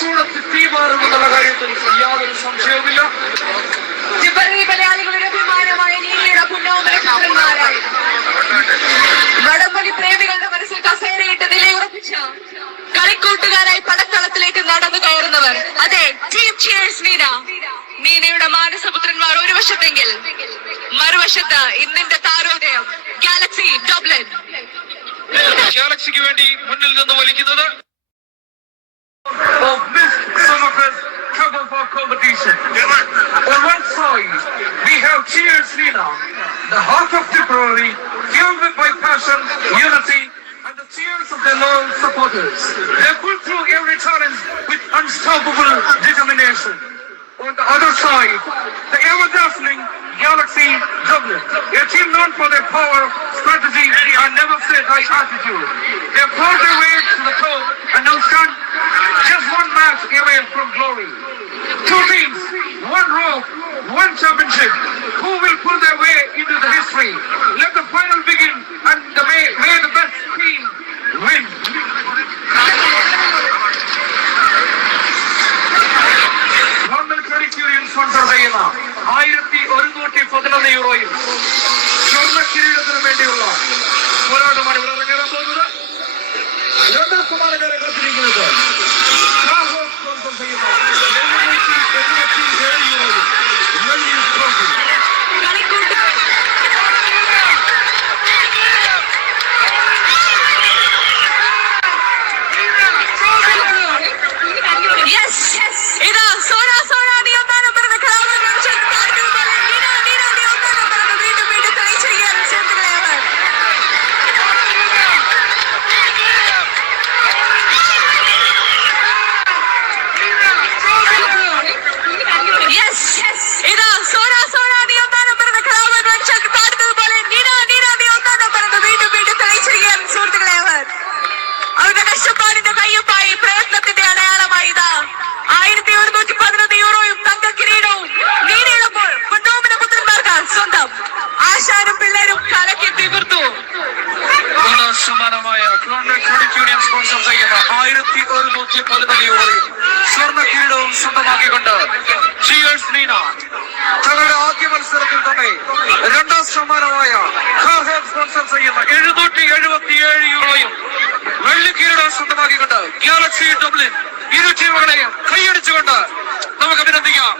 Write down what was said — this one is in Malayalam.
കുറച്ചുകൂടെ തീ മാറുമെന്നുള്ള കാര്യത്തിൽ യാതൊരു സംശയവുമില്ല. ജിബറി മലയാളികളുടെ അഭിമാനമായ നീലിയുടെ പുന്നോമന പുത്രന്മാരായി വടംവലി പ്രേമികളുടെ മനസ്സിൽ കസേരയിട്ട് നിലയുറപ്പിച്ച കളിക്കൂട്ടുകാരായി പടക്കളത്തിലേക്ക് നടന്നു കയറുന്നവർ. അതെ ടീം ചിയേഴ്സ് നീന നീനയുടെ മാനസപുത്രന്മാർ ഒരു വശത്തെങ്കിൽ മറുവശത്ത് ഇന്നിന്റെ താരോദയം ഗാലക്സി ഡബ്ലൻ ഗാലക്സിക്ക് വേണ്ടി മുന്നിൽ നിന്ന് വലിക്കുന്നത് The heart of Tipperary, fueled by passion, unity, and the cheers of their loyal supporters. They pull through every challenge with unstoppable determination. On the other side, the ever-dazzling Galaxy Dublin, a team known for their power, strategy, and never say die attitude. They fought their way to the top and now stand just one match away from glory. Two teams, one rope, one championship. Sponsor ചെയ്യുന്ന ആയിരത്തി ഒരുന്നൂറ്റി പതിനൊന്ന് യൂറോയും സ്വർണ്ണ കിരീടത്തിനു വേണ്ടിയുള്ള പോരാട്ടമാണ് ഇവിടെ അരങ്ങേറാൻ പോകുന്നത് രണ്ടാം സമ്മാനക്കാരെ കാത്തിരിക്കുന്നത് കഷ്ടപ്പാടിന്റെ കയ്യൊപ്പായി പ്രയത്നത്തിന്റെ അടയാളമായി ഇതാ ആയിരത്തി ഒരുന്നൂറ്റി പതിനൊന്ന് യൂറോയും തങ്ക കിരീടവും നീനയുള്ളപ്പോൾ പൊന്നോമിന പുത്രന്മാർക്ക് സ്വന്തം ആശാനും പിള്ളേരും കലക്കി തീർത്തു സമ്മാനമായ യൂണിയൻ സ്പോൺസർ ചെയ്യുന്ന ആയിരത്തി ഒരുന്നൂറ്റി പതിനൊന്ന് യൂറോയും സ്വർണ കിരീടവും സ്വന്തമാക്കിക്കൊണ്ട് ചിയേഴ്സ് നീന തങ്ങളുടെ ആദ്യ മത്സരത്തിൽ തന്നെ രണ്ടാം സമ്മാനമായ സ്പോൺസർ ചെയ്യുന്ന എഴുന്നൂറ്റി എഴുപത്തി ഏഴ് യൂറോയും വെള്ളി കിരീടവും സ്വന്തമാക്കിക്കൊണ്ട് ഗാലക്സി ഡബ്ലിൻ ഇരു ടീമുകളെയും കൈയടിച്ചുകൊണ്ട് നമുക്ക് അഭിനന്ദിക്കാം.